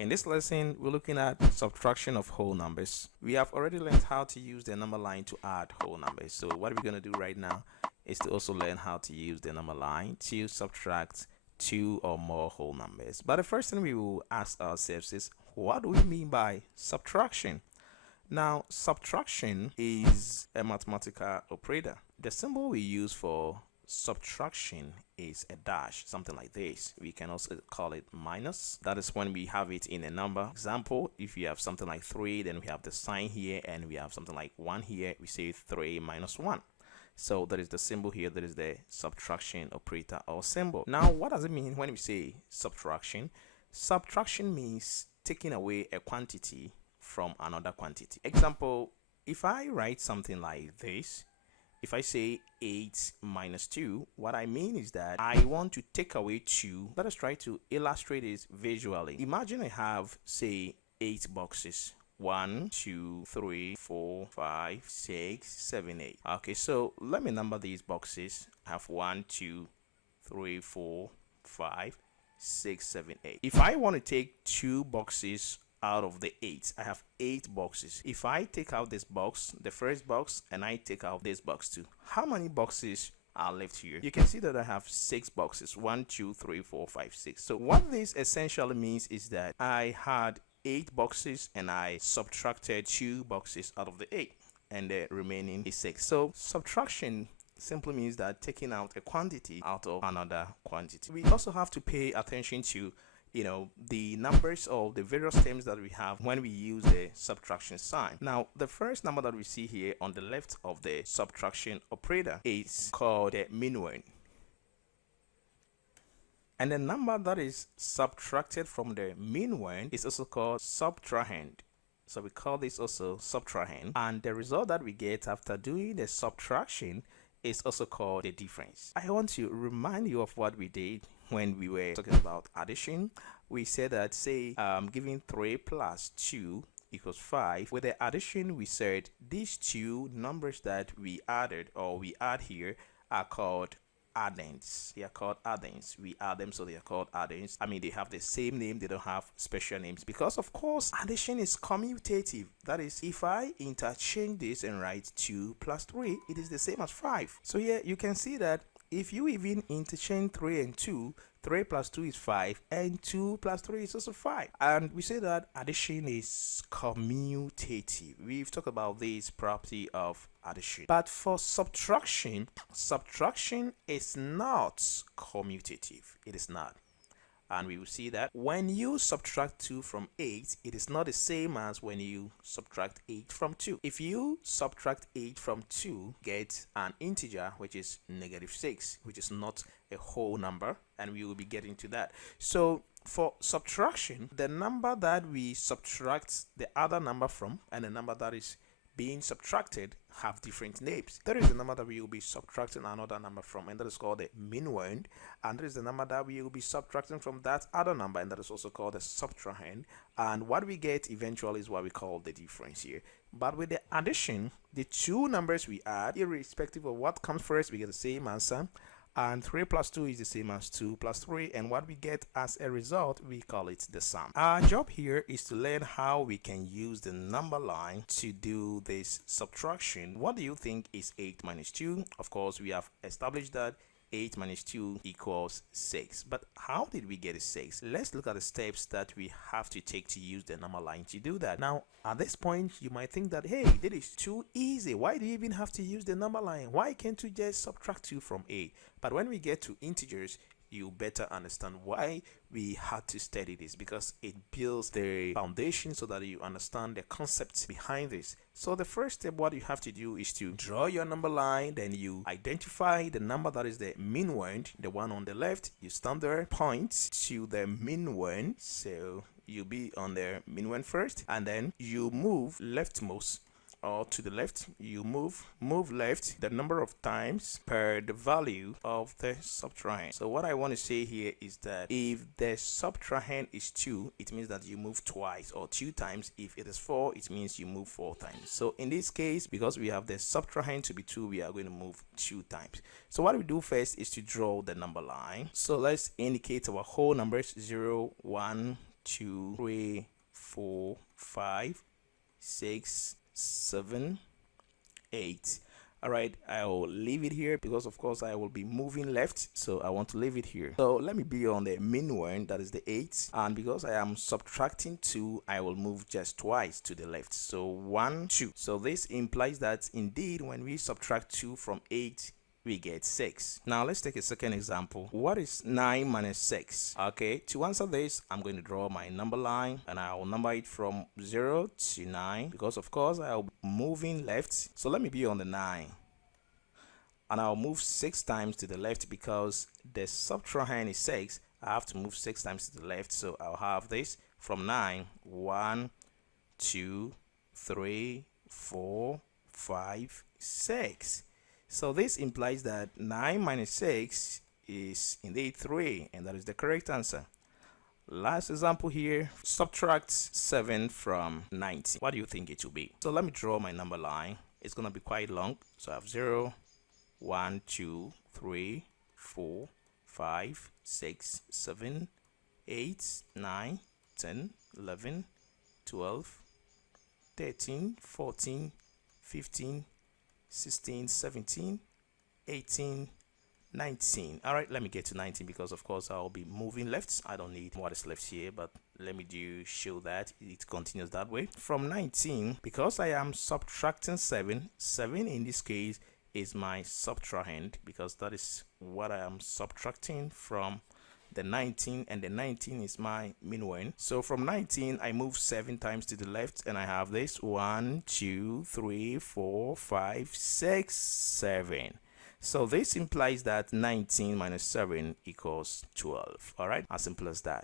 In this lesson, we're looking at subtraction of whole numbers. We have already learned how to use the number line to add whole numbers. So what we're going to do right now is to also learn how to use the number line to subtract two or more whole numbers. But the first thing we will ask ourselves is, what do we mean by subtraction? Now, subtraction is a mathematical operator. The symbol we use for subtraction is a dash, something like this. We can also call it minus. That is when we have it in a number. Example, if you have something like 3, then we have the sign here, and we have something like 1 here, we say 3 minus 1. So that is the symbol here, that is the subtraction operator or symbol. Now, what does it mean when we say subtraction? Subtraction means taking away a quantity from another quantity. Example, if I write something like this, if I say 8 minus 2, what I mean is that I want to take away 2. Let us try to illustrate this visually. Imagine I have, say, 8 boxes. 1, 2, 3, 4, 5, 6, 7, 8. Okay, so let me number these boxes. I have 1, 2, 3, 4, 5, 6, 7, 8. If I want to take 2 boxes out of the 8, I have 8 boxes. If I take out this box, the first box, and I take out this box too, how many boxes are left here? You can see that I have 6 boxes. 1, 2, 3, 4, 5, 6. So what this essentially means is that I had 8 boxes and I subtracted 2 boxes out of the 8, and the remaining is 6. So subtraction simply means that taking out a quantity out of another quantity. We also have to pay attention to the numbers of the various terms that we have when we use the subtraction sign. Now, the first number that we see here on the left of the subtraction operator is called the mean one. And the number that is subtracted from the mean one is also called subtrahend. So we call this also subtrahend. And the result that we get after doing the subtraction is also called the difference. I want to remind you of what we did when we were talking about addition. We said that, say, giving 3 plus 2 equals 5. With the addition, we said these two numbers that we added or we add here are called addends. They are called addends. We add them, so they are called addends. I mean, they have the same name, they don't have special names, because of course addition is commutative. That is, if I interchange this and write 2 plus 3, it is the same as 5. So here you can see that if you even interchange 3 and 2, 3 plus 2 is 5, and 2 plus 3 is also 5. And we say that addition is commutative. We've talked about this property of addition. But for subtraction, subtraction is not commutative. It is not. And we will see that when you subtract 2 from 8, it is not the same as when you subtract 8 from 2. If you subtract 8 from 2, get an integer which is -6, which is not a whole number, and we will be getting to that. So for subtraction, the number that we subtract the other number from and the number that is being subtracted have different names. There is the number that we will be subtracting another number from, and that is called the mean one, and there is the number that we will be subtracting from that other number, and that is also called the subtrahend. And what we get eventually is what we call the difference here. But with the addition, the two numbers we add, irrespective of what comes first, we get the same answer. And 3 plus 2 is the same as 2 plus 3, and what we get as a result, we call it the sum. Our job here is to learn how we can use the number line to do this subtraction. What do you think is 8 minus 2? Of course, we have established that 8 minus 2 equals 6. But how did we get a 6? Let's look at the steps that we have to take to use the number line to do that. Now, at this point, you might think that, hey, that is too easy. Why do you even have to use the number line? Why can't you just subtract 2 from 8? But when we get to integers, you better understand why we had to study this, because it builds the foundation so that you understand the concepts behind this. So the first step, what you have to do is to draw your number line, then you identify the number that is the mean one, the one on the left. You stand there, point to the mean one, so you'll be on the mean one first, and then you move leftmost or to the left. You move left the number of times per the value of the subtrahend. So what I want to say here is that if the subtrahend is 2, it means that you move twice or 2 times. If it is 4, it means you move 4 times. So in this case, because we have the subtrahend to be 2, we are going to move 2 times. So what we do first is to draw the number line. So let's indicate our whole numbers 0, 1, 2, 3, 4, 5, 6, 7, 8. All right, I'll leave it here because of course I will be moving left, so I want to leave it here. So let me be on the mean one, that is the 8, and because I am subtracting 2, I will move just twice to the left. So 1, 2. So this implies that indeed when we subtract 2 from 8, we get 6. Now let's take a second example. What is 9 minus 6? Okay, to answer this, I'm going to draw my number line and I'll number it from 0 to 9 because of course I'll be moving left. So let me be on the 9. And I'll move 6 times to the left because the subtrahend is 6. I have to move 6 times to the left. So I'll have this from 9. 1, 2, 3, 4, 5, 6. So this implies that 9 minus 6 is indeed 3, and that is the correct answer. Last example here, subtract 7 from 90. What do you think it will be? So let me draw my number line. It's going to be quite long. So I have 0, 1, 2, 3, 4, 5, 6, 7, 8, 9, 10, 11, 12, 13, 14, 15, 16, 17, 18, 19. All right, let me get to 19 because of course I'll be moving left. I don't need what is left here, but let me show that it continues that way. From 19, because I am subtracting 7 in this case is my subtrahend because that is what I am subtracting from the 19, and the 19 is my mean one. So from 19 I move 7 times to the left and I have this 1, 2, 3, 4, 5, 6, 7. So this implies that 19 minus 7 equals 12. All right, as simple as that.